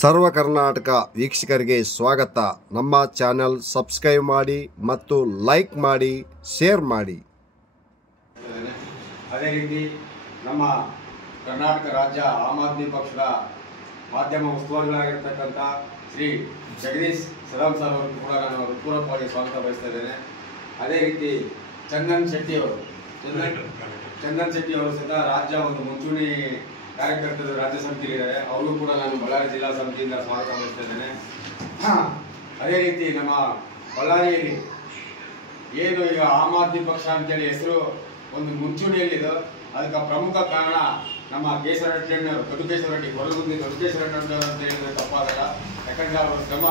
ಸರ್ವ ಕರ್ನಾಟಕ ವೀಕ್ಷಕರಿಗೆ ಸ್ವಾಗತ. ನಮ್ಮ ಚಾನೆಲ್ ಸಬ್ಸ್ಕ್ರೈಬ್ ಮಾಡಿ ಮತ್ತು ಲೈಕ್ ಮಾಡಿ, ಶೇರ್ ಮಾಡಿ. ಅದೇ ರೀತಿ ನಮ್ಮ ಕರ್ನಾಟಕ ರಾಜ್ಯ ಆಮ್ ಆದ್ಮಿ ಪಕ್ಷದ ಮಾಧ್ಯಮ ಉಸ್ತುವಾರಿಗಳಾಗಿರ್ತಕ್ಕಂಥ ಶ್ರೀ ಜಗದೀಶ್ ಸದಾಮ್ ಸರ್ ಅವರು ಕೂಡ ನಾನು ಪೂರ್ವಕವಾಗಿ ಸ್ವಾಗತ ಬಯಸ್ತಾ ಇದ್ದೇನೆ. ಅದೇ ರೀತಿ ಚಂದನ್ ಶೆಟ್ಟಿ ಅವರು ಸಹಿತ ರಾಜ್ಯ ಒಂದು ಮುಂಚೂಣಿ ಕಾರ್ಯಕರ್ತರು ರಾಜ್ಯ ಸಮಿತಿಯಲ್ಲಿದ್ದಾರೆ. ಅವ್ರಿಗೂ ಕೂಡ ನಾನು ಬಳ್ಳಾರಿ ಜಿಲ್ಲಾ ಸಮಿತಿಯಿಂದ ಸ್ವಾಗತ ಬಯಸ್ತಾ ಇದ್ದೇನೆ. ಅದೇ ರೀತಿ ನಮ್ಮ ಬಳ್ಳಾರಿಯಲ್ಲಿ ಏನು ಈಗ ಆಮ್ ಆದ್ಮಿ ಪಕ್ಷ ಅಂತೇಳಿ ಹೆಸರು ಒಂದು ಮುಂಚೂಣಿಯಲ್ಲಿದೆ, ಅದಕ್ಕೆ ಪ್ರಮುಖ ಕಾರಣ ನಮ್ಮ ಕೇಶವ ರೆಡ್ಡಿ ಅವರು, ಕಡುಕೇಶ್ವರ ರೆಡ್ಡಿ, ಹೊರಗುಂದಿ ಕಡುಕೇಶ್ವರ ರೆಡ್ಡಿ ಅಂತ ಹೇಳಿದ್ರೆ ತಪ್ಪಾಗಲ್ಲ. ಯಾಕಂದ್ರೆ ಅವ್ರ ಶ್ರಮ,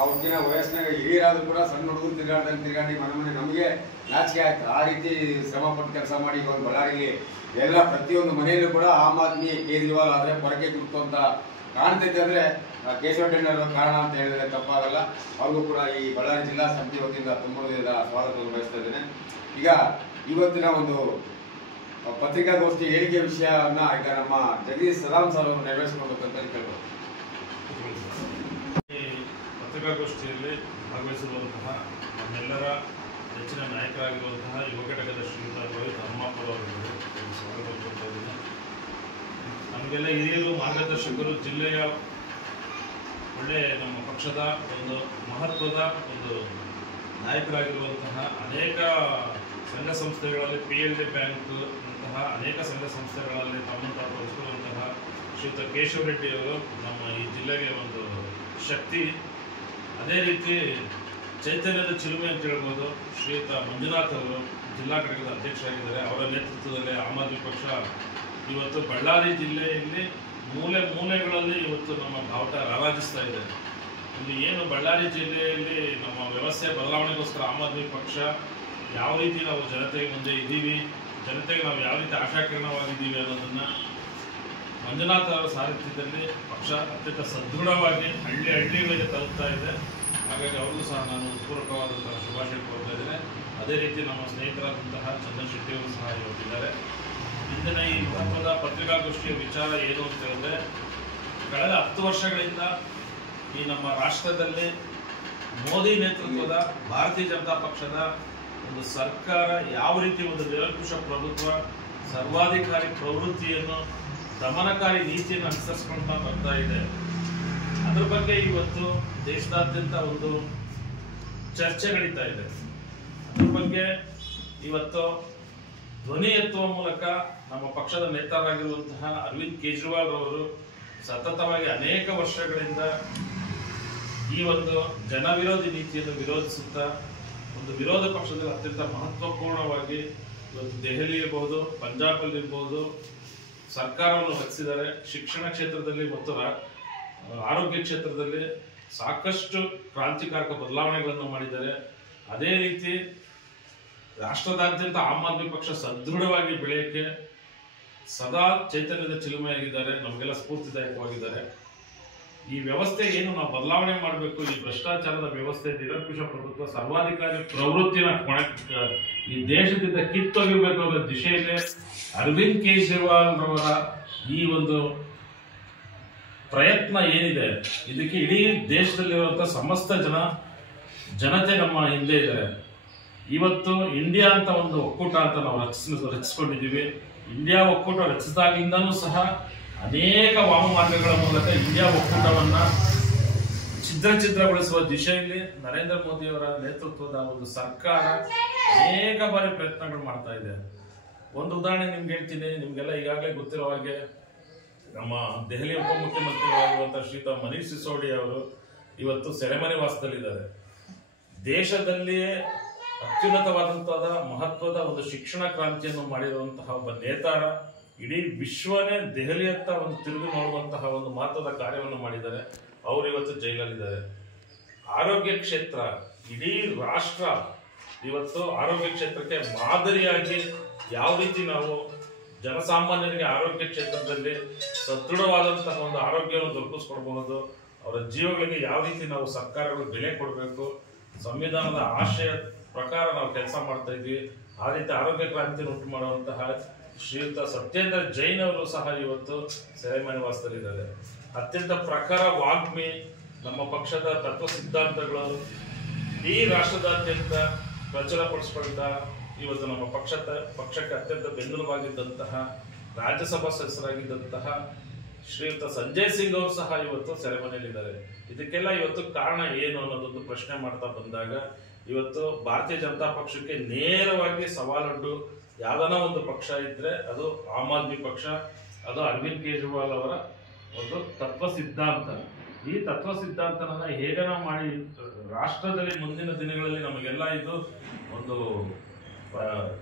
ಅವ್ರಿಗಿನ ವಯಸ್ಸಿನಾಗ ಹಿರಿಯರಾದ್ರೂ ಕೂಡ ಸಣ್ಣ ಹುಡುಗರು ತಿರುಗಾಡಿ ಮನೆ ನಮಗೆ ನಾಚಿಕೆ ಆಯ್ತು. ಆ ರೀತಿ ಶ್ರಮ ಪಟ್ಟು ಕೆಲಸ ಮಾಡಿ ಒಂದು ಬಳ್ಳಾರಿಯಲ್ಲಿ ಎಲ್ಲ ಪ್ರತಿಯೊಂದು ಮನೆಯಲ್ಲೂ ಕೂಡ ಆಮ್ ಆದ್ಮಿ ಕೇಜ್ರಿವಾಲ್ ಆದರೆ ಹೊರಗೆ ಕುರ್ತು ಅಂತ ಕಾಣ್ತೈತೆ. ಅಂದರೆ ಕೇಶವ ರೆಡ್ಡಿ ಅವರ ಕಾರಣ ಅಂತ ಹೇಳಿದ್ರೆ ತಪ್ಪಾಗಲ್ಲ. ಅವ್ರಿಗೂ ಕೂಡ ಈ ಬಳ್ಳಾರಿ ಜಿಲ್ಲಾ ಸಮಿತಿ ವತಿಯಿಂದ ತುಂಬ ಸ್ವಾಗತವನ್ನು ಬಯಸ್ತಾ ಇದ್ದೇನೆ. ಈಗ ಇವತ್ತಿನ ಒಂದು ಪತ್ರಿಕಾಗೋಷ್ಠಿ ಹೇಳಿಕೆ ವಿಷಯವನ್ನ ಈಗ ನಮ್ಮ ಜಗದೀಶ್ ಸದಾಮ್ ಸರ್ ಅವರು ನೆರವೇರಿಸಿಕೊಳ್ಬೇಕಂತ ಕೇಳ್ಬೋದು. ಪತ್ರಿಕಾಗೋಷ್ಠಿಯಲ್ಲಿ ಭಾಗವಹಿಸಿರುವಂತಹ ನಮ್ಮೆಲ್ಲರ ಹೆಚ್ಚಿನ ನಾಯಕರಾಗಿರುವಂತಹ ಯುವ ಘಟಕದ ಶ್ರೀಯುತ ರೋಹಿತ್ ಹನುಮಪ್ಪರ್ ಅವರಿಗೆ ಸ್ವಾಗತ ಕೊಡ್ತಾ ಇದ್ದೀನಿ. ನಮಗೆಲ್ಲ ಹಿರಿಯರು, ಮಾರ್ಗದರ್ಶಕರು, ಜಿಲ್ಲೆಯ ಒಳ್ಳೆ ನಮ್ಮ ಪಕ್ಷದ ಒಂದು ಮಹತ್ವದ ಒಂದು ನಾಯಕರಾಗಿರುವಂತಹ ಅನೇಕ ಸಂಘ ಸಂಸ್ಥೆಗಳಲ್ಲಿ PLD ಬ್ಯಾಂಕ್ ಅಂತಹ ಅನೇಕ ಸಂಘ ಸಂಸ್ಥೆಗಳಲ್ಲಿ ತಮ್ಮನ್ನು ತಾವು ತೊಡಗಿಸಿರುವಂತಹ ಶ್ರೀಯುತ ಕೇಶವ ರೆಡ್ಡಿ ಅವರು ನಮ್ಮ ಈ ಜಿಲ್ಲೆಗೆ ಒಂದು ಶಕ್ತಿ. ಅದೇ ರೀತಿ ಚೈತನ್ಯದ ಚಿಲುಮೆ ಅಂತ ಹೇಳ್ಬೋದು. ಶ್ರೀಯುತ ಮಂಜುನಾಥ್ ಅವರು ಜಿಲ್ಲಾ ಘಟಕದ ಅಧ್ಯಕ್ಷರಾಗಿದ್ದಾರೆ. ಅವರ ನೇತೃತ್ವದಲ್ಲಿ ಆಮ್ ಆದ್ಮಿ ಪಕ್ಷ ಇವತ್ತು ಬಳ್ಳಾರಿ ಜಿಲ್ಲೆಯಲ್ಲಿ ಮೂಲೆ ಮೂಲೆಗಳಲ್ಲಿ ಇವತ್ತು ನಮ್ಮ ಬಾವುಟ ರಾರಾಜಿಸ್ತಾ ಇದೆ. ಇಲ್ಲಿ ಏನು ಬಳ್ಳಾರಿ ಜಿಲ್ಲೆಯಲ್ಲಿ ನಮ್ಮ ವ್ಯವಸ್ಥೆ ಬದಲಾವಣೆಗೋಸ್ಕರ ಆಮ್ ಆದ್ಮಿ ಪಕ್ಷ ಯಾವ ರೀತಿ ನಾವು ಜನತೆಗೆ ಮುಂದೆ ಇದ್ದೀವಿ, ಜನತೆಗೆ ನಾವು ಯಾವ ರೀತಿ ಆಶಾಕಿರಣವಾಗಿದ್ದೀವಿ ಅನ್ನೋದನ್ನು ಮಂಜುನಾಥ್ ಅವರ ಸಾರಥ್ಯದಲ್ಲಿ ಪಕ್ಷ ಅತ್ಯಂತ ಸದೃಢವಾಗಿ ಹಳ್ಳಿಗಳಿಗೆ ತಲುಪ್ತಾ ಇದೆ. ಹಾಗಾಗಿ ಅವ್ರಿಗೂ ಸಹ ನಾನು ಪೂರಕವಾದಂತಹ ಶುಭಾಶಯ ಕೋರ್ತಾ ಇದ್ದೇನೆ. ಅದೇ ರೀತಿ ನಮ್ಮ ಸ್ನೇಹಿತರಾದಂತಹ ಚಂದನ್ ಶೆಟ್ಟಿ ಅವರು ಸಹ ಇವತ್ತಿದ್ದಾರೆ. ಇಂದಿನ ಈ ಮಹತ್ವದ ಪತ್ರಿಕಾಗೋಷ್ಠಿಯ ವಿಚಾರ ಏನು ಅಂತ ಹೇಳಿದ್ರೆ, ಕಳೆದ 10 ವರ್ಷಗಳಿಂದ ಈ ನಮ್ಮ ರಾಷ್ಟ್ರದಲ್ಲಿ ಮೋದಿ ನೇತೃತ್ವದ ಭಾರತೀಯ ಜನತಾ ಪಕ್ಷದ ಒಂದು ಸರ್ಕಾರ ಯಾವ ರೀತಿ ಒಂದು ನಿರಂಕುಶ ಪ್ರಭುತ್ವ, ಸರ್ವಾಧಿಕಾರಿ ಪ್ರವೃತ್ತಿಯನ್ನು, ದಮನಕಾರಿ ನೀತಿಯನ್ನು ಅನುಸರಿಸಿಕೊಳ್ತಾ ಬರ್ತಾ ಇದೆ. ಅದ್ರ ಬಗ್ಗೆ ಇವತ್ತು ದೇಶದಾದ್ಯಂತ ಒಂದು ಚರ್ಚೆ ನಡೀತಾ ಇದೆ. ಅದ್ರ ಬಗ್ಗೆ ಇವತ್ತು ಧ್ವನಿ ಎತ್ತುವ ಮೂಲಕ ನಮ್ಮ ಪಕ್ಷದ ನೇತಾರರಾಗಿರುವಂತಹ ಅರವಿಂದ್ ಕೇಜ್ರಿವಾಲ್ ಅವರು ಸತತವಾಗಿ ಅನೇಕ ವರ್ಷಗಳಿಂದ ಈ ಒಂದು ಜನವಿರೋಧಿ ನೀತಿಯನ್ನು ವಿರೋಧಿಸುತ್ತಾ ಒಂದು ವಿರೋಧ ಪಕ್ಷದಲ್ಲಿ ಅತ್ಯಂತ ಮಹತ್ವಪೂರ್ಣವಾಗಿ ಇವತ್ತು ದೆಹಲಿ ಇರಬಹುದು, ಪಂಜಾಬಲ್ಲಿ ಇರಬಹುದು ಸರ್ಕಾರವನ್ನು ರಚಿಸಿದ್ದಾರೆ. ಶಿಕ್ಷಣ ಕ್ಷೇತ್ರದಲ್ಲಿ ಮತ್ತು ಆರೋಗ್ಯ ಕ್ಷೇತ್ರದಲ್ಲಿ ಸಾಕಷ್ಟು ಕ್ರಾಂತಿಕಾರಕ ಬದಲಾವಣೆಗಳನ್ನು ಮಾಡಿದ್ದಾರೆ. ಅದೇ ರೀತಿ ರಾಷ್ಟ್ರದಾದ್ಯಂತ ಆಮ್ ಆದ್ಮಿ ಪಕ್ಷ ಸದೃಢವಾಗಿ ಬೆಳೆಯಕ್ಕೆ ಸದಾ ಚೈತನ್ಯದ ಚಿಲುಮೆಯಾಗಿದ್ದಾರೆ, ನಮಗೆಲ್ಲ ಸ್ಫೂರ್ತಿದಾಯಕವಾಗಿದ್ದಾರೆ. ಈ ವ್ಯವಸ್ಥೆ ಏನು ನಾವು ಬದಲಾವಣೆ ಮಾಡಬೇಕು, ಈ ಭ್ರಷ್ಟಾಚಾರದ ವ್ಯವಸ್ಥೆ, ನಿರಂಕುಶ ಪ್ರಭುತ್ವ, ಸರ್ವಾಧಿಕಾರಿ ಪ್ರವೃತ್ತಿನ ಈ ದೇಶದಿಂದ ಕಿತ್ತೊಗಿಬೇಕು ಅನ್ನೋ ದಿಶೆಯಲ್ಲಿ ಅರವಿಂದ್ ಕೇಜ್ರಿವಾಲ್ ರವರ ಈ ಒಂದು ಪ್ರಯತ್ನ ಏನಿದೆ, ಇದಕ್ಕೆ ಇಡೀ ದೇಶದಲ್ಲಿರುವಂತಹ ಸಮಸ್ತ ಜನತೆ ನಮ್ಮ ಹಿಂದೆ ಇದ್ದಾರೆ. ಇವತ್ತು ಇಂಡಿಯಾ ಅಂತ ಒಂದು ಒಕ್ಕೂಟ ಅಂತ ನಾವು ರಚಿಸ್ಕೊಂಡಿದ್ದೀವಿ. ಇಂಡಿಯಾ ಒಕ್ಕೂಟ ರಚಿಸಿದಾಗಿಂದನೂ ಸಹ ಅನೇಕ ವಾಮಮಾರ್ಗಗಳ ಮೂಲಕ ಇಂಡಿಯಾ ಒಕ್ಕೂಟವನ್ನ ಛಿದ್ರಗೊಳಿಸುವ ದಿಶೆಯಲ್ಲಿ ನರೇಂದ್ರ ಮೋದಿ ಅವರ ನೇತೃತ್ವದ ಒಂದು ಸರ್ಕಾರ ಅನೇಕ ಬಾರಿ ಪ್ರಯತ್ನಗಳು ಮಾಡ್ತಾ ಇದೆ. ಒಂದು ಉದಾಹರಣೆ ನಿಮ್ಗೆ ಹೇಳ್ತೀನಿ. ನಿಮ್ಗೆಲ್ಲ ಈಗಾಗಲೇ ಗೊತ್ತಿರೋ ಹಾಗೆ ನಮ್ಮ ದೆಹಲಿ ಉಪಮುಖ್ಯಮಂತ್ರಿಗಳಾಗಿರುವಂತಹ ಶ್ರೀಯುತ ಮನೀಶ್ ಸಿಸೋಡಿಯಾ ಅವರು ಇವತ್ತು ಸೆರೆಮನೆ ವಾಸದಲ್ಲಿದ್ದಾರೆ. ದೇಶದಲ್ಲಿಯೇ ಅತ್ಯುನ್ನತವಾದಂತಹ ಮಹತ್ವದ ಒಂದು ಶಿಕ್ಷಣ ಕ್ರಾಂತಿಯನ್ನು ಮಾಡಿರುವಂತಹ ಒಬ್ಬ ನೇತಾರ, ಇಡೀ ವಿಶ್ವನೇ ದೆಹಲಿಯತ್ತ ಒಂದು ತಿರುಗಿ ನೋಡುವಂತಹ ಒಂದು ಮಹತ್ವದ ಕಾರ್ಯವನ್ನು ಮಾಡಿದ್ದಾರೆ. ಅವರು ಇವತ್ತು ಜೈಲಲ್ಲಿದ್ದಾರೆ. ಆರೋಗ್ಯ ಕ್ಷೇತ್ರ, ಇಡೀ ರಾಷ್ಟ್ರ ಇವತ್ತು ಆರೋಗ್ಯ ಕ್ಷೇತ್ರಕ್ಕೆ ಮಾದರಿಯಾಗಿ ಯಾವ ರೀತಿ ನಾವು ಜನಸಾಮಾನ್ಯರಿಗೆ ಆರೋಗ್ಯ ಕ್ಷೇತ್ರದಲ್ಲಿ ಸದೃಢವಾದಂತಹ ಒಂದು ಆರೋಗ್ಯವನ್ನು ದೊರಕಿಸ್ಕೊಡ್ಬಹುದು, ಅವರ ಜೀವಗಳಿಗೆ ಯಾವ ರೀತಿ ನಾವು ಸರ್ಕಾರಗಳು ಬೆಲೆ ಕೊಡಬೇಕು, ಸಂವಿಧಾನದ ಆಶಯ ಪ್ರಕಾರ ನಾವು ಕೆಲಸ ಮಾಡ್ತಾ ಇದ್ವಿ. ಆ ರೀತಿ ಆರೋಗ್ಯ ಕ್ರಾಂತಿಯನ್ನು ಉಂಟು ಮಾಡುವಂತಹ ಶ್ರೀಯುತ ಸತ್ಯೇಂದ್ರ ಜೈನ್ ಅವರು ಸಹ ಇವತ್ತು ಸೆರೆಮನೆ ವಾಸದಲ್ಲಿದ್ದಾರೆ. ಅತ್ಯಂತ ಪ್ರಖರ ವಾಗ್ಮಿ, ನಮ್ಮ ಪಕ್ಷದ ತತ್ವ ಸಿದ್ಧಾಂತಗಳು ಈ ರಾಷ್ಟ್ರದಾದ್ಯಂತ ಪ್ರಚುರಪಡಿಸ್ಕೊಳ್ತಾ ಇವತ್ತು ನಮ್ಮ ಪಕ್ಷಕ್ಕೆ ಅತ್ಯಂತ ಬೆನ್ನೆಲುಬಾಗಿದ್ದಂತಹ ರಾಜ್ಯಸಭಾ ಸದಸ್ಯರಾಗಿದ್ದಂತಹ ಶ್ರೀಯುತ ಸಂಜಯ್ ಸಿಂಗ್ ಅವರು ಸಹ ಇವತ್ತು ಸೆರೆಮನೆಯಲ್ಲಿದ್ದಾರೆ. ಇದಕ್ಕೆಲ್ಲ ಇವತ್ತು ಕಾರಣ ಏನು ಅನ್ನೋದೊಂದು ಪ್ರಶ್ನೆ ಮಾಡ್ತಾ ಬಂದಾಗ ಇವತ್ತು ಭಾರತೀಯ ಜನತಾ ಪಕ್ಷಕ್ಕೆ ನೇರವಾಗಿ ಸವಾಲೊಡ್ಡು ಯಾವ್ದಾನ ಒಂದು ಪಕ್ಷ ಇದ್ರೆ ಅದು ಆಮ್ ಆದ್ಮಿ ಪಕ್ಷ, ಅದು ಅರವಿಂದ್ ಕೇಜ್ರಿವಾಲ್ ಅವರ ಒಂದು ತತ್ವ ಸಿದ್ಧಾಂತ. ಈ ತತ್ವ ಸಿದ್ಧಾಂತನ ಹೇಗನ ಮಾಡಿ ರಾಷ್ಟ್ರದಲ್ಲಿ ಮುಂದಿನ ದಿನಗಳಲ್ಲಿ ನಮಗೆಲ್ಲ ಇದು ಒಂದು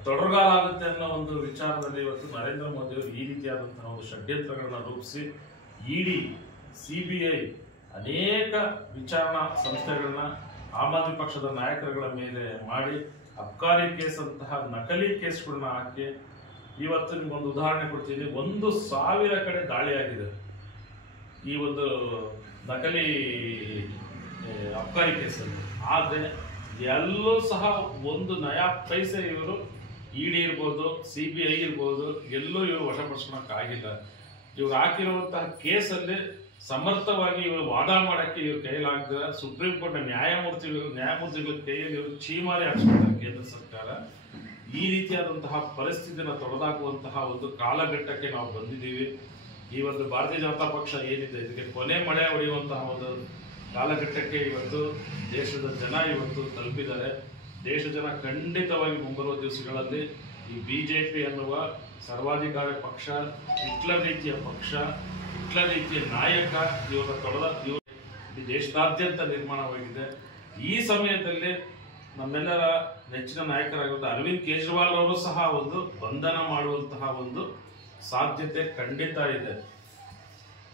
ತೊಡರುಗಾಲಾಗುತ್ತೆ ಅನ್ನೋ ಒಂದು ವಿಚಾರದಲ್ಲಿ ಇವತ್ತು ನರೇಂದ್ರ ಮೋದಿ ಅವರು ಈ ರೀತಿಯಾದಂತಹ ಒಂದು ಷಡ್ಯಂತ್ರಗಳನ್ನ ರೂಪಿಸಿ ಇಡಿ, CBI ಅನೇಕ ವಿಚಾರಣಾ ಸಂಸ್ಥೆಗಳನ್ನ ಆಮ್ ಆದ್ಮಿ ಪಕ್ಷದ ನಾಯಕರುಗಳ ಮೇಲೆ ಮಾಡಿ ಅಬ್ಕಾರಿ ಕೇಸ್ ಅಂತಹ ನಕಲಿ ಕೇಸ್ಗಳನ್ನ ಹಾಕಿ ಇವತ್ತು ನಿಮ್ಗೊಂದು ಉದಾಹರಣೆ ಕೊಡ್ತೀನಿ. 1,000 ಕಡೆ ದಾಳಿಯಾಗಿದೆ ಈ ಒಂದು ನಕಲಿ ಅಬ್ಕಾರಿ ಕೇಸಲ್ಲಿ. ಆದ್ರೆ ಎಲ್ಲೂ ಸಹ ಒಂದು ನಯಾ ಪೈಸೆ ಇವರು ಇಡಿ ಇರ್ಬೋದು, CBI ಇರ್ಬೋದು, ಎಲ್ಲೂ ಇವರು ವಶಪಡಿಸ್ಕೊಳಕ್ಕಾಗಿಲ್ಲ. ಇವ್ರು ಹಾಕಿರುವಂತಹ ಕೇಸಲ್ಲಿ ಸಮರ್ಥವಾಗಿ ಇವರು ವಾದ ಮಾಡಕ್ಕೆ ಇವ್ರ ಕೈಲಾಗದ ಸುಪ್ರೀಂ ಕೋರ್ಟ್ ನ್ಯಾಯಮೂರ್ತಿಗಳ ಕೈಯಲ್ಲಿ ಇವರು ಚೀಮಾರಿ ಹಾಕ್ಸ್ಕೊಳ್ತಾರೆ ಕೇಂದ್ರ ಸರ್ಕಾರ. ಈ ರೀತಿಯಾದಂತಹ ಪರಿಸ್ಥಿತಿನ ತೊಡೆದಾಕುವಂತಹ ಒಂದು ಕಾಲಘಟ್ಟಕ್ಕೆ ನಾವು ಬಂದಿದ್ದೀವಿ. ಈ ಒಂದು ಭಾರತೀಯ ಜನತಾ ಪಕ್ಷ ಏನಿದೆ ಇದಕ್ಕೆ ಕೊನೆ ಮಳೆ ಹೊಡೆಯುವಂತಹ ಒಂದು ಕಾಲಘಟ್ಟಕ್ಕೆ ಇವತ್ತು ದೇಶದ ಜನ ಇವತ್ತು ತಲುಪಿದ್ದಾರೆ. ದೇಶ ಜನ ಖಂಡಿತವಾಗಿ ಮುಂಬರುವ ದಿವಸಗಳಲ್ಲಿ ಈ BJP ಅನ್ನುವ ಸರ್ವಾಧಿಕಾರಿ ಪಕ್ಷ, ಹಿಟ್ಲರ್ ರೀತಿಯ ಪಕ್ಷ, ಹಿಟ್ಲರ್ ರೀತಿಯ ನಾಯಕ ಇವರ ಈ ದೇಶದಾದ್ಯಂತ ನಿರ್ಮಾಣವಾಗಿದೆ. ಈ ಸಮಯದಲ್ಲಿ ನಮ್ಮೆಲ್ಲರ ನೆಚ್ಚಿನ ನಾಯಕರಾಗಿರುವ ಅರವಿಂದ್ ಕೇಜ್ರಿವಾಲ್ ಅವರು ಸಹ ಒಂದು ಬಂಧನ ಮಾಡುವಂತಹ ಒಂದು ಸಾಧ್ಯತೆ ಖಂಡಿತ ಇದೆ.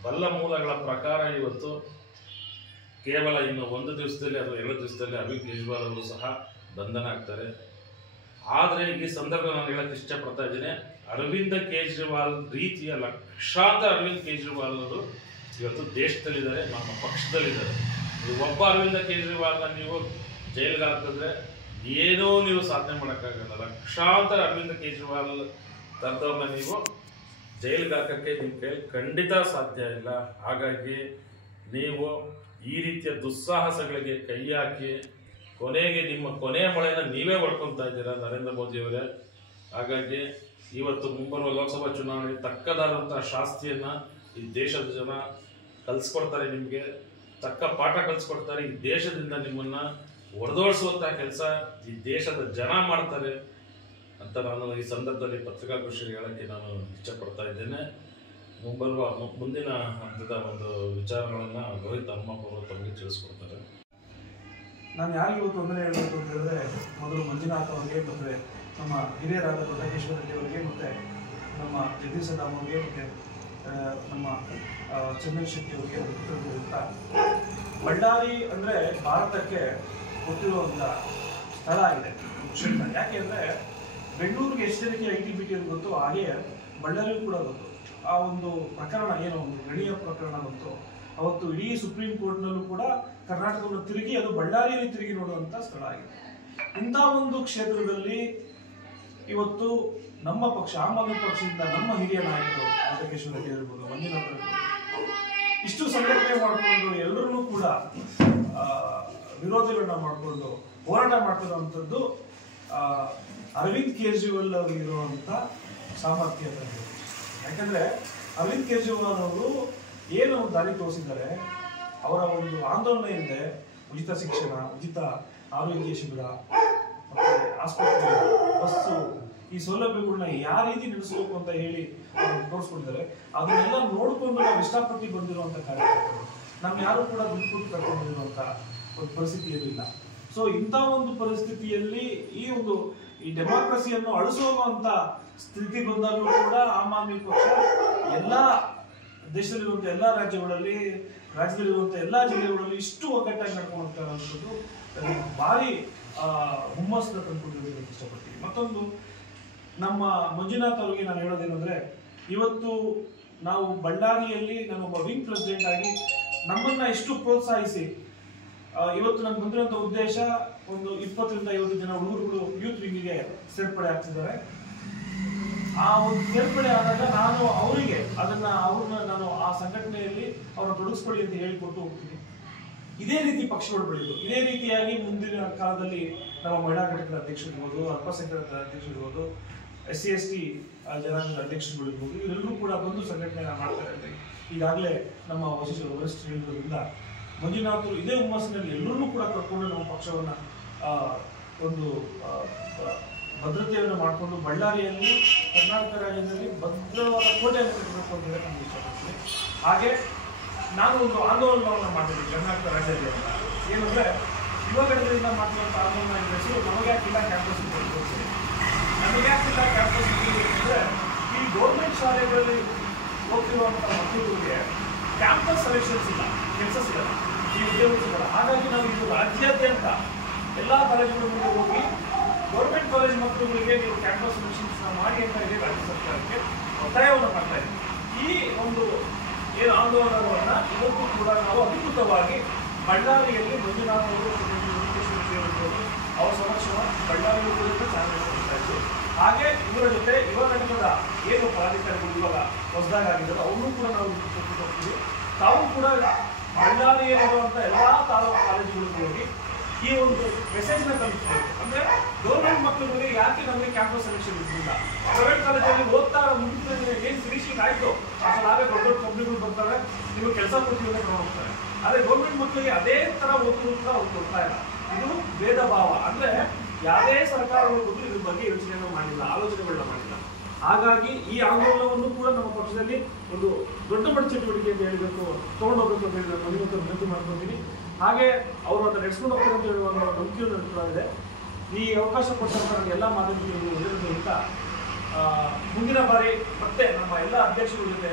ಬಲ್ಲ ಮೂಲಗಳ ಪ್ರಕಾರ ಇವತ್ತು ಕೇವಲ ಇನ್ನು 1 ದಿವಸದಲ್ಲಿ ಅಥವಾ 2 ದಿವಸದಲ್ಲಿ ಅರವಿಂದ್ ಕೇಜ್ರಿವಾಲ್ ಅವರು ಸಹ ಬಂಧನ ಆಗ್ತಾರೆ. ಆದರೆ ಈ ಸಂದರ್ಭ ನಾನು ಹೇಳಕ್ಕೆ ಇಷ್ಟಪಡ್ತಾ ಇದ್ದೀನಿ, ಅರವಿಂದ್ ಕೇಜ್ರಿವಾಲ್ ರೀತಿಯ ಲಕ್ಷಾಂತರ ಅರವಿಂದ್ ಕೇಜ್ರಿವಾಲ್ ಅವರು ಇವತ್ತು ದೇಶದಲ್ಲಿದ್ದಾರೆ, ನಮ್ಮ ಪಕ್ಷದಲ್ಲಿದ್ದಾರೆ. ಒಬ್ಬ ಅರವಿಂದ್ ಕೇಜ್ರಿವಾಲ್ನ ನೀವು ಜೈಲಿಗೆ ಹಾಕಿದ್ರೆ ಏನೂ ನೀವು ಸಾಧನೆ ಮಾಡೋಕ್ಕಾಗಲ್ಲ. ಲಕ್ಷಾಂತರ ಅರವಿಂದ್ ಕೇಜ್ರಿವಾಲ್ ತರದವ್ರನ್ನ ನೀವು ಜೈಲಿಗೆ ಹಾಕಕ್ಕೆ ನಿಮ್ಮ ಕೈಲಿ ಖಂಡಿತ ಸಾಧ್ಯ ಇಲ್ಲ. ಹಾಗಾಗಿ ನೀವು ಈ ರೀತಿಯ ದುಸ್ಸಾಹಸಗಳಿಗೆ ಕೈ ಹಾಕಿ ಕೊನೆಗೆ ನಿಮ್ಮ ಕೊನೆಯ ಮೊಳೆನ ನೀವೇ ಹೊಡ್ಕೊಳ್ತಾ ಇದ್ದೀರಾ ನರೇಂದ್ರ ಮೋದಿ ಅವರೇ. ಹಾಗಾಗಿ ಇವತ್ತು ಮುಂಬರುವ ಲೋಕಸಭಾ ಚುನಾವಣೆ ತಕ್ಕದಾದಂತಹ ಶಾಸ್ತಿಯನ್ನ ಈ ದೇಶದ ಜನ ಕಲಿಸ್ಕೊಡ್ತಾರೆ, ನಿಮಗೆ ತಕ್ಕ ಪಾಠ ಕಲಿಸ್ಕೊಡ್ತಾರೆ. ಈ ದೇಶದಿಂದ ನಿಮ್ಮನ್ನ ಹೊಡೆದೋಡಿಸುವಂತಹ ಕೆಲಸ ಈ ದೇಶದ ಜನ ಮಾಡ್ತಾರೆ ಅಂತ ನಾನು ಈ ಸಂದರ್ಭದಲ್ಲಿ ಪತ್ರಿಕಾಗೋಷ್ಠಿಯಲ್ಲಿ ಹೇಳಕ್ಕೆ ನಾನು ಇಷ್ಟಪಡ್ತಾ ಇದ್ದೇನೆ. ಮುಂದಿನ ಹಂತದ ಒಂದು ವಿಚಾರಗಳನ್ನ ರೋಹಿತ್ ಹನುಮಪ್ಪ ಅವರು ತಮಗೆ ತಿಳಿಸ್ಕೊಡ್ತಾರೆ. ನಾನು ಯಾರಿಗೆ ಇವತ್ತು ತೊಂದರೆ ಹೇಳಬೇಕು ಅಂತ ಹೇಳಿದ್ರೆ, ಮೊದಲು ಮಂಜುನಾಥ್ ಅವರಿಗೆ, ಮತ್ತು ನಮ್ಮ ಹಿರಿಯರಾದ ದೊಡ್ಡಕೇಶ್ವರ ರೆಡ್ಡಿ ಅವರಿಗೆ, ಮತ್ತು ನಮ್ಮ ಜಗದೀಶ್ ರಾಮ್ ಅವರಿಗೆ, ಮತ್ತು ನಮ್ಮ ಚಂದನ್ ಶೆಟ್ಟಿ ಅವರಿಗೆ ಅಂತ. ಬಳ್ಳಾರಿ ಅಂದರೆ ಭಾರತಕ್ಕೆ ಗೊತ್ತಿರುವಂಥ ಸ್ಥಳ ಆಗಿದೆ ಕ್ಷೇತ್ರ. ಯಾಕೆ ಅಂದರೆ ಬೆಂಗಳೂರಿಗೆ ಎಷ್ಟು ಜನಕ್ಕೆ ITBT ಅಂತ ಗೊತ್ತು, ಹಾಗೆ ಬಳ್ಳಾರಿಗೂ ಕೂಡ ಗೊತ್ತು. ಆ ಒಂದು ಪ್ರಕರಣ ಏನೋ ಒಂದು ಗಣಿಯ ಪ್ರಕರಣ ಬಂತು, ಅವತ್ತು ಇಡೀ ಸುಪ್ರೀಂ ಕೋರ್ಟ್ನಲ್ಲೂ ಕೂಡ ಕರ್ನಾಟಕವನ್ನು ತಿರುಗಿ ಅದು ಬಳ್ಳಾರಿಯಲ್ಲಿ ತಿರುಗಿ ನೋಡುವಂಥ ಸ್ಥಳ ಆಗಿದೆ. ಇಂಥ ಒಂದು ಕ್ಷೇತ್ರದಲ್ಲಿ ಇವತ್ತು ನಮ್ಮ ಪಕ್ಷ, ಆಮ್ ಆದ್ಮಿ ಪಕ್ಷದಿಂದ ನಮ್ಮ ಹಿರಿಯ ನಾಯಕರು ದೊಡ್ಡಕೇಶ್ವರ ರೆಡ್ಡಿ ಇರ್ಬೋದು, ಮಂಜುನಾಥ್ ಇಷ್ಟು ಸಂಘಟನೆ ಮಾಡಿಕೊಂಡು ಎಲ್ಲರನ್ನೂ ಕೂಡ ವಿರೋಧಿಗಳನ್ನ ಮಾಡಿಕೊಂಡು ಹೋರಾಟ ಮಾಡ್ತಿರುವಂಥದ್ದು ಅರವಿಂದ್ ಕೇಜ್ರಿವಾಲ್ ಅವರಿಗಿರುವಂಥ ಸಾಮರ್ಥ್ಯ. ಯಾಕಂದ್ರೆ ಅರವಿಂದ್ ಕೇಜ್ರಿವಾಲ್ ಅವರು ಏನು ದಾರಿ ತೋರಿಸಿದ್ದಾರೆ, ಅವರ ಒಂದು ಆಂದೋಲನ ಇದೆ. ಉಚಿತ ಶಿಕ್ಷಣ, ಉಚಿತ ಆರೋಗ್ಯ ಶಿಬಿರ, ಮತ್ತೆ ಆಸ್ಪತ್ರೆ, ಬಸ್ಸು, ಈ ಸೌಲಭ್ಯಗಳನ್ನ ಯಾವ ರೀತಿ ನಡೆಸಬೇಕು ಅಂತ ಹೇಳಿ ತೋರಿಸ್ಕೊಂಡಿದ್ದಾರೆ. ಅದನ್ನೆಲ್ಲ ನೋಡಿಕೊಂಡು ನಾವು ಇಷ್ಟಪಟ್ಟು ಬಂದಿರುವಂತ ಕಾರ್ಯಕ್ರಮಗಳು. ನಮ್ಗೆ ಯಾರು ಕೂಡ ದುಡ್ಡು ಕೊಟ್ಟು ಕರ್ಕೊಂಡು ಬಂದಿರುವಂತ ಒಂದು ಪರಿಸ್ಥಿತಿ ಇಲ್ಲ. ಸೊ ಇಂಥ ಒಂದು ಪರಿಸ್ಥಿತಿಯಲ್ಲಿ ಈ ಡೆಮಾಕ್ರಸಿಯನ್ನು ಅಳಿಸುವಂತ ಸ್ಥಿತಿ ಬಂದಾಗಲೂ ಕೂಡ ಆಮ್ ಆದ್ಮಿ ಪಕ್ಷ ಎಲ್ಲಾ ದೇಶದಲ್ಲಿರುವಂತಹ ಎಲ್ಲಾ ರಾಜ್ಯದಲ್ಲಿರುವಂತಹ ಎಲ್ಲಾ ಜಿಲ್ಲೆಗಳಲ್ಲಿ ಇಷ್ಟು ಒಗ್ಗಟ್ಟಾಗಿ ನಡ್ಕೊಂಡಂತದ್ದು ಭಾರಿ ಹುಮ್ಮಸ್ಸನ್ನ ತಂದುಕೊಂಡಿರೋದು ಇಷ್ಟಪಡ್ತೀನಿ. ಮತ್ತೊಂದು, ನಮ್ಮ ಮಂಜುನಾಥ್ ಅವರಿಗೆ ನಾನು ಹೇಳೋದೇನಂದ್ರೆ, ಇವತ್ತು ನಾವು ಬಳ್ಳಾರಿಯಲ್ಲಿ ನಾನೊಬ್ಬ ವಿಂಗ್ ಪ್ರೆಸಿಡೆಂಟ್ ಆಗಿ ನಮ್ಮನ್ನ ಇಷ್ಟು ಪ್ರೋತ್ಸಾಹಿಸಿ ಇವತ್ತು ನಮ್ಗೆ ಬಂದಿರುವಂತ ಉದ್ದೇಶ ಒಂದು 20 ರಿಂದ 50 ಜನ ಹುಡುಗರುಗಳು ಯೂತ್ ವಿಂಗಿಗೆ ಸೇರ್ಪಡೆ ಆಗ್ತಿದ್ದಾರೆ. ಆ ಒಂದು ಸೇರ್ಪಡೆ ಆದಾಗ ನಾನು ಅವ್ರನ್ನ ನಾನು ಆ ಸಂಘಟನೆಯಲ್ಲಿ ಅವ್ರನ್ನ ತೊಡಗಿಸ್ಕೊಳ್ಳಿ ಅಂತ ಹೇಳಿಕೊಟ್ಟು ಹೋಗ್ತೀನಿ. ಇದೇ ರೀತಿ ಪಕ್ಷಗಳು ಬೆಳೆದು ಇದೇ ರೀತಿಯಾಗಿ ಮುಂದಿನ ಕಾಲದಲ್ಲಿ ನಮ್ಮ ಮಹಿಳಾ ಘಟಕದ ಅಧ್ಯಕ್ಷರಿರ್ಬೋದು, ಅಲ್ಪಸಂಖ್ಯಾತರ ಅಧ್ಯಕ್ಷರಿರ್ಬೋದು, SC ST ಜನಾಂಗದ ಅಧ್ಯಕ್ಷರುಗಳಿರ್ಬೋದು, ಇವರೆಲ್ಲರೂ ಕೂಡ ಬಂದು ಸಂಘಟನೆ ಮಾಡ್ತಾರೆ ಅಂತ ಈಗಾಗಲೇ ನಮ್ಮ ವರಿಷ್ಠ ಹೇಳಿರೋದ್ರಿಂದ ಮಂಜುನಾಥರು ಇದೇ ಹುಮ್ಮಸ್ಸಿನಲ್ಲಿ ಎಲ್ಲರನ್ನೂ ಕೂಡ ಕರ್ಕೊಂಡು ನಮ್ಮ ಪಕ್ಷವನ್ನ ಒಂದು ಭದ್ರತೆಯನ್ನು ಮಾಡಿಕೊಂಡು ಬಳ್ಳಾರಿಯಲ್ಲಿ ಕರ್ನಾಟಕ ರಾಜ್ಯದಲ್ಲಿ ಭದ್ರವಾದ ಕೋಟೆಯನ್ನು ಕಟ್ಟಬೇಕು ಅಂತ ಹೇಳಿ ನಮ್ಗೆ ಇಷ್ಟಪಡ್ತೀನಿ. ಹಾಗೆ ನಾನು ಒಂದು ಆಂದೋಲನವನ್ನು ಮಾಡಿದ್ದೀನಿ ಕರ್ನಾಟಕ ರಾಜ್ಯದಲ್ಲಿ. ಏನಂದ್ರೆ ಯುವ ಘಟಕದಿಂದ ಮಾಡ್ತಿರುವಂಥ ಆಂದೋಲನ ಹೆಸರು ನಮಗೆ ಯಾಕಿಲ್ಲ ಕ್ಯಾಂಪಸ್ ಕೊಡ್ತೀವಿ. ನಮಗೆ ಯಾಕಿಲ್ಲ ಕ್ಯಾಂಪಸ್ ಅಂದರೆ ಈ ಗೌರ್ಮೆಂಟ್ ಶಾಲೆಗಳಲ್ಲಿ ಹೋಗ್ತಿರುವಂಥ ಮಕ್ಕಳಿಗೆ ಕ್ಯಾಂಪಸ್ ಸೆಲೆಕ್ಷನ್ಸ್ ಇಲ್ಲ, ಕೆಲಸ ಸಿಗಲ್ಲ, ಈ ಉದ್ಯೋಗ ಸಿಗಲ್ಲ. ಹಾಗಾಗಿ ನಾವು ಇದು ರಾಜ್ಯಾದ್ಯಂತ ಎಲ್ಲ ಕಾಲೇಜುಗಳಿಗೆ ಹೋಗಿ ಗೌರ್ಮೆಂಟ್ ಕಾಲೇಜ್ ಮಕ್ಕಳುಗಳಿಗೆ ನೀವು ಕ್ಯಾಂಪಸ್ ಸೆಲೆಕ್ಷನ್ಸ್ ಮಾಡಿ ಅಂತ ಹೇಳಿ ರಾಜ್ಯ ಸರ್ಕಾರಕ್ಕೆ ಒತ್ತಾಯವನ್ನು ಮಾಡ್ತಾ ಇದ್ದೀವಿ. ಈ ಒಂದು ಏನು ಆಂದೋಲನವನ್ನು ಇವತ್ತು ಕೂಡ ನಾವು ಅಧಿಕೃತವಾಗಿ ಬಳ್ಳಾರಿಯಲ್ಲಿ ಮಂಜುನಾಥ್ ಅವರು ಅವರ ಸಮಕ್ಷಮ ಬಳ್ಳಾರಿಯಲ್ಲಿ ಚಾಲನೆ ಕೊಡ್ತಾ ಇದ್ರು. ಹಾಗೆ ಇವರ ಜೊತೆ ಯುವ ಘಟಕದ ಏನು ಪದಾಧಿಕಾರಿಗಳು ಇವಾಗ ಹೊಸದಾಗಿ ಆಗಿದ್ದಾರೆ ಅವ್ರನ್ನೂ ಕೂಡ ನಾವು ಹೋಗ್ತೀವಿ. ತಾವು ಕೂಡ ಬಳ್ಳಾರಿಯಲ್ಲಿರುವಂಥ ಎಲ್ಲ ತಾಲೂಕು ಕಾಲೇಜುಗಳಿಗೆ ಹೋಗಿ ಈ ಒಂದು ಮೆಸೇಜ್ನ ತಲುಪಿಸಬೇಕು. ಅಂದ್ರೆ ಗೌರ್ಮೆಂಟ್ ಮಕ್ಕಳಿಗೆ ಯಾಕೆ ನಮಗೆ ಕ್ಯಾಂಪಸ್ ಸೆಲೆಕ್ಷನ್ ಇರಲಿಲ್ಲ, ಪ್ರೈವೇಟ್ ಕಾಲೇಜಲ್ಲಿ ಓದ್ತಾ ಮುಗಿದ ಏನು ಫಿನಿಶಿಂಗ್ ಆಯ್ತು ಅಸಲಾಗ ದೊಡ್ಡ ದೊಡ್ಡ ಕಂಪ್ನಿಗಳು ಬರ್ತಾರೆ, ನೀವು ಕೆಲಸ ಕೊಡ್ತೀವಿ ಅಂತ ಹೋಗ್ತಾರೆ. ಆದ್ರೆ ಗೌರ್ಮೆಂಟ್ ಮಕ್ಕಳಿಗೆ ಅದೇ ತರ ಓದ್ತು ಅಂತ ಅವ್ರು ಕೊಡ್ತಾ ಇಲ್ಲ. ಇದು ಭೇದ ಭಾವ. ಅಂದ್ರೆ ಯಾವುದೇ ಸರ್ಕಾರಗಳು ಬಂದು ಇದ್ರ ಬಗ್ಗೆ ಯೋಚನೆಯನ್ನು ಮಾಡಿಲ್ಲ, ಆಲೋಚನೆಗಳನ್ನ ಮಾಡಿಲ್ಲ. ಹಾಗಾಗಿ ಈ ಆಂದೋಲನವನ್ನು ಕೂಡ ನಮ್ಮ ಪಕ್ಷದಲ್ಲಿ ಒಂದು ದೊಡ್ಡ ಮಟ್ಟ ಚಟುವಟಿಕೆ ಅಂತ ಹೇಳಬೇಕು, ತಗೊಂಡೋಗ್ಬೇಕು ಅಂತ ಹೇಳಿ ನಾನು ವಿನಂತಿ ಮಾಡ್ಕೊತೀನಿ. ಹಾಗೆ ಅವರು ಅದನ್ನು ನಡೆಸ್ಕೊಂಡು ಹೋಗ್ತಾರೆ ಅಂತ ಹೇಳುವ ನಂಬಿಕೆಯೂ ನನ್ನ ಇದೆ. ಈ ಅವಕಾಶ ಕೊಟ್ಟಂತ ಎಲ್ಲ ಮಾಧ್ಯಮಗಳು ಒಳ್ಳೆಯದಕ್ಕಿಂತ ಮುಂದಿನ ಬಾರಿ ಮತ್ತೆ ನಮ್ಮ ಎಲ್ಲ ಅಧ್ಯಕ್ಷರ ಜೊತೆ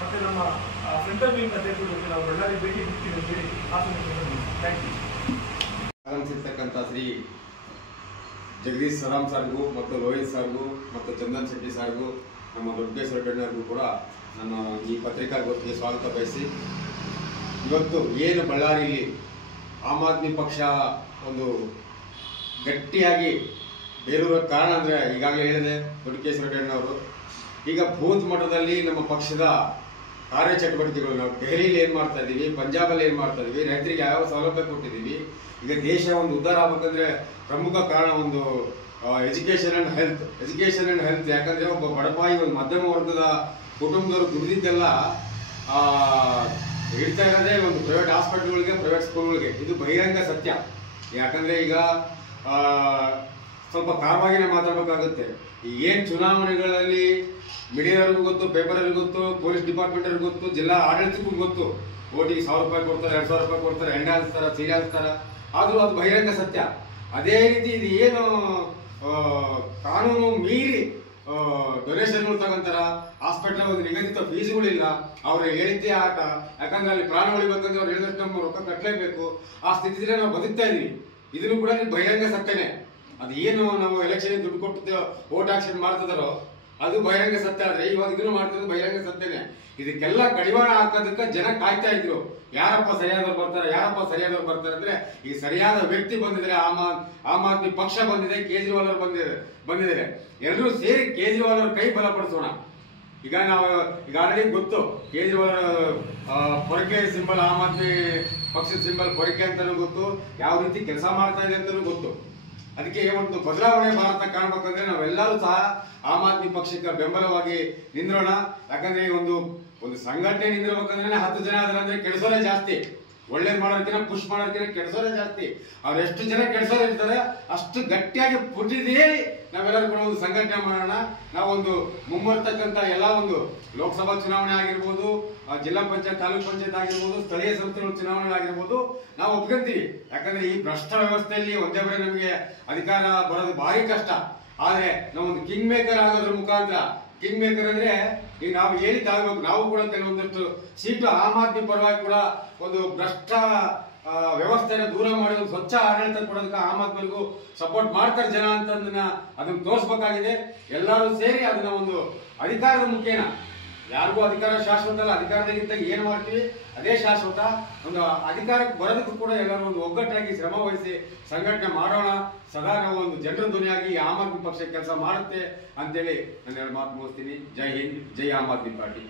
ಮತ್ತೆ ನಮ್ಮ ಸೆಂಟ್ರಲ್ ವಿಂಗ್ ಅಧ್ಯಕ್ಷರ ಜೊತೆ ನಾವು ಬಳ್ಳಾರಿ ಭೇಟಿ ಬಿಡ್ತೀವಿ ಅಂತ ಹೇಳಿ ಆಸಕ್ತಿ. Thank you. ಆಗಮಿಸಿರ್ತಕ್ಕಂಥ ಶ್ರೀ ಜಗದೀಶ್ ಸರಾಮ್ ಸರ್ಗೂ ಮತ್ತು ರೋಹಿತ್ ಸರ್ಗೂ ಮತ್ತು ಚಂದನ್ ಶೆಟ್ಟಿ ಸರ್ಗೂ ನಮ್ಮ ದೊಡ್ಡೇಶ್ವರ ಟಣ್ಣರ್ಗೂ ಕೂಡ ನನ್ನ ಈ ಪತ್ರಿಕಾಗೋಷ್ಠಿಗೆ ಸ್ವಾಗತ ಬಯಸಿ, ಇವತ್ತು ಏನು ಬಳ್ಳಾರಿಯಲ್ಲಿ ಆಮ್ ಆದ್ಮಿ ಪಕ್ಷ ಒಂದು ಗಟ್ಟಿಯಾಗಿ ಬೇರೂರ ಕಾರಣ ಅಂದರೆ ಈಗಾಗಲೇ ಹೇಳಿದೆ ದೊಡ್ಡಕೇಶ್ವರ ಟಣ್ಣವರು. ಈಗ ಬೂತ್ ಮಟ್ಟದಲ್ಲಿ ನಮ್ಮ ಪಕ್ಷದ ಕಾರ್ಯಚಟುವಟಿಕೆಗಳು ನಾವು ದೆಹಲಿಯಲ್ಲಿ ಏನು ಮಾಡ್ತಾ ಇದ್ದೀವಿ, ಪಂಜಾಬಲ್ಲಿ ಏನು ಮಾಡ್ತಾ ಇದ್ದೀವಿ, ರೈತರಿಗೆ ಯಾವ ಸೌಲಭ್ಯ ಕೊಟ್ಟಿದ್ದೀವಿ. ಈಗ ದೇಶ ಒಂದು ಉದ್ಧಾರ ಆಗಬೇಕಂದ್ರೆ ಪ್ರಮುಖ ಕಾರಣ ಒಂದು ಎಜುಕೇಷನ್ ಆ್ಯಂಡ್ ಹೆಲ್ತ್. ಯಾಕಂದರೆ ಒಬ್ಬ ಬಡಪಾಯಿ ಒಂದು ಮಧ್ಯಮ ವರ್ಗದ ಕುಟುಂಬದವರು ದುಡಿದಿದ್ದೆಲ್ಲ ಇಡ್ತಾ ಇರೋದೇ ಒಂದು ಪ್ರೈವೇಟ್ ಹಾಸ್ಪಿಟಲ್ಗಳಿಗೆ, ಪ್ರೈವೇಟ್ ಸ್ಕೂಲ್ಗಳಿಗೆ. ಇದು ಬಹಿರಂಗ ಸತ್ಯ. ಯಾಕಂದರೆ ಈಗ ಸ್ವಲ್ಪ ಕಾರವಾಗಿನೇ ಮಾತಾಡಬೇಕಾಗುತ್ತೆ. ಏನು ಚುನಾವಣೆಗಳಲ್ಲಿ ಮೀಡಿಯಾದವ್ರಿಗೂ ಗೊತ್ತು, ಪೇಪರವ್ರಿಗೂ ಗೊತ್ತು, ಪೊಲೀಸ್ ಡಿಪಾರ್ಟ್ಮೆಂಟವ್ರಿಗೂ ಗೊತ್ತು, ಜಿಲ್ಲಾ ಆಡಳಿತಕ್ಕೂ ಗೊತ್ತು. ಓಟಿಗೆ 1000 ರೂಪಾಯಿ ಕೊಡ್ತಾರೆ, 2000 ರೂಪಾಯಿ ಕೊಡ್ತಾರೆ, ಹೆಂಡ ಹಾಕ್ತಾರೆ, ಸೀರೆ ಹಾಕ್ತಾರೆ. ಆದರೂ ಅದು ಬಹಿರಂಗ ಸತ್ಯ. ಅದೇ ರೀತಿ ಇದು ಏನು ಕಾನೂನು ಮೀರಿ ಡೊನೇಷನ್ಗಳು ತಗೊಂತಾರ, ಹಾಸ್ಪಿಟ್ಲ್ ಒಂದು ನಿಗದಿತ ಫೀಸ್ಗಳಿಲ್ಲ, ಅವ್ರು ಹೇಳಿದ್ದೇ ಆಟ. ಯಾಕಂದ್ರೆ ಅಲ್ಲಿ ಪ್ರಾಣ ಉಳಿಬೇಕಂದ್ರೆ ಅವ್ರು ಹೇಳಿದಷ್ಟು ನಮ್ಮ ರೊಕ್ಕ ಕಟ್ಟಲೇಬೇಕು. ಆ ಸ್ಥಿತಿದ್ರೆ ನಾವು ಬದುಕ್ತಾ ಇದೀವಿ. ಇದನ್ನು ಕೂಡ ಬಹಿರಂಗ ಸತ್ಯನೇ. ಅದು ಏನು ನಾವು ಎಲೆಕ್ಷನ್ ದುಡ್ಡು ಕೊಟ್ಟು ವೋಟ್ ಆಕ್ಷನ್ ಮಾಡ್ತಿದಾರೋ ಅದು ಬಹಿರಂಗ ಸತ್ಯ. ಆದ್ರೆ ಇವಾಗ ಇದನ್ನು ಮಾಡ್ತಿರೋದು ಬಹಿರಂಗ ಸತ್ಯನೇ. ಇದಕ್ಕೆಲ್ಲ ಕಡಿವಾಣ ಹಾಕೋದಕ್ಕೆ ಜನ ಕಾಯ್ತಾ ಇದ್ರು. ಯಾರಪ್ಪ ಸರಿಯಾದವ್ರು ಬರ್ತಾರೆ ಅಂದ್ರೆ ಈ ಸರಿಯಾದ ವ್ಯಕ್ತಿ ಬಂದಿದ್ರೆ, ಆಮ್ ಆದ್ಮಿ ಪಕ್ಷ ಬಂದಿದೆ, ಕೇಜ್ರಿವಾಲ್ ಅವರು ಬಂದಿದ್ದಾರೆ. ಎಲ್ಲರೂ ಸೇರಿ ಕೇಜ್ರಿವಾಲ್ ಅವ್ರ ಕೈ ಬಲಪಡಿಸೋಣ. ಈಗ ಆಲ್ರೆಡಿ ಗೊತ್ತು, ಕೇಜ್ರಿವಾಲ್ ಪೊರಕೆ ಸಿಂಬಲ್, ಆಮ್ ಆದ್ಮಿ ಪಕ್ಷದ ಸಿಂಬಲ್ ಪೊರಕೆ ಅಂತಾನೂ ಗೊತ್ತು, ಯಾವ ರೀತಿ ಕೆಲಸ ಮಾಡ್ತಾ ಇದೆ ಅಂತಾನೂ ಗೊತ್ತು. ಅದಕ್ಕೆ ಒಂದು ಬದಲಾವಣೆ ಭಾರತ ಕಾಣಬೇಕಂದ್ರೆ ನಾವೆಲ್ಲರೂ ಸಹ ಆಮ್ ಆದ್ಮಿ ಪಕ್ಷಕ್ಕೆ ಬೆಂಬಲವಾಗಿ ನಿಂದ್ರೋಣ. ಯಾಕಂದ್ರೆ ಈ ಒಂದು ಸಂಘಟನೆ ನಿಂದಿರ್ಬೇಕಂದ್ರೆ 10 ಜನ ಅದರಂದ್ರೆ ಕೆಡಿಸೋರೇ ಜಾಸ್ತಿ. ಒಳ್ಳೇದು ಮಾಡೋದಕ್ಕಿಂತ ಪುಷ್ ಮಾಡೋದಕ್ಕಿಂತ ಕೆಡಿಸೋರೇ ಜಾಸ್ತಿ. ಅವ್ರು ಎಷ್ಟು ಜನ ಕೆಡಿಸೋರು ಇರ್ತಾರೆ ಅಷ್ಟು ಗಟ್ಟಿಯಾಗಿ ಪುಟ್ಟಿದೇಳಿ ನಾವೆಲ್ಲರೂ ಕೂಡ ಒಂದು ಸಂಘಟನೆ ಮಾಡೋಣ. ನಾವೊಂದು ಮುಂಬರ್ತಕ್ಕಂಥ ಎಲ್ಲ ಒಂದು ಲೋಕಸಭಾ ಚುನಾವಣೆ ಆಗಿರ್ಬೋದು, ಜಿಲ್ಲಾ ಪಂಚಾಯತ್, ತಾಲೂಕ್ ಪಂಚಾಯತ್ ಆಗಿರ್ಬೋದು, ಸ್ಥಳೀಯ ಸಂಸ್ಥೆಗಳ ಚುನಾವಣೆ ಆಗಿರ್ಬೋದು, ನಾವು ಒಪ್ಕೊಂತೀವಿ. ಯಾಕಂದ್ರೆ ಈ ಭ್ರಷ್ಟ ವ್ಯವಸ್ಥೆಯಲ್ಲಿ ಒಂದೇ ಬರೀ ನಮಗೆ ಅಧಿಕಾರ ಬರೋದು ಭಾರಿ ಕಷ್ಟ. ಆದ್ರೆ ನಾವೊಂದು ಕಿಂಗ್ ಮೇಕರ್ ಆಗೋದ್ರ ಮುಖಾಂತರ, ಕಿಂಗ್ ಮೇಕರ್ ಅಂದ್ರೆ ಈಗ ನಾವು ಹೇಳಿದ್ದಾಗಬೇಕು. ನಾವು ಕೂಡ ಕೆಲವೊಂದಷ್ಟು ಸೀಟು ಆಮ್ ಆದ್ಮಿ ಪರವಾಗಿ ಕೂಡ ಒಂದು ಭ್ರಷ್ಟ ವ್ಯವಸ್ಥೆನ ದೂರ ಮಾಡಿ ಒಂದು ಸ್ವಚ್ಛ ಆಡಳಿತ ಕೊಡೋದಕ್ಕೆ ಆಮ್ ಆದ್ಮಿಗೂ ಸಪೋರ್ಟ್ ಮಾಡ್ತಾರೆ ಜನ ಅಂತಂದನ್ನ ಅದನ್ನ ತೋರಿಸ್ಬೇಕಾಗಿದೆ. ಎಲ್ಲರೂ ಸೇರಿ ಅದನ್ನ ಒಂದು ಅಧಿಕಾರದ ಮುಖೇನ ಯಾರಿಗೂ ಅಧಿಕಾರ ಶಾಶ್ವತ ಅಲ್ಲ. ಅಧಿಕಾರದಾಗಿದ್ದಾಗ ಏನು ಮಾಡ್ತೀವಿ ಅದೇ ಶಾಶ್ವತ. ಒಂದು ಅಧಿಕಾರಕ್ಕೆ ಬರೋದಕ್ಕೂ ಕೂಡ ಎಲ್ಲರೂ ಒಂದು ಒಗ್ಗಟ್ಟಾಗಿ ಶ್ರಮ ವಹಿಸಿ ಸಂಘಟನೆ ಮಾಡೋಣ. ಸದಾ ನಾವು ಒಂದು ಜನರ ಧ್ವನಿಯಾಗಿ ಆಮ್ ಆದ್ಮಿ ಪಕ್ಷ ಕೆಲಸ ಮಾಡುತ್ತೆ ಅಂತೇಳಿ ನಾನು ಎರಡು ಮಾತು ಮುಗಿಸ್ತೀನಿ. ಜೈ ಹಿಂದ್, ಜೈ ಆಮ್ ಆದ್ಮಿ ಪಾರ್ಟಿ.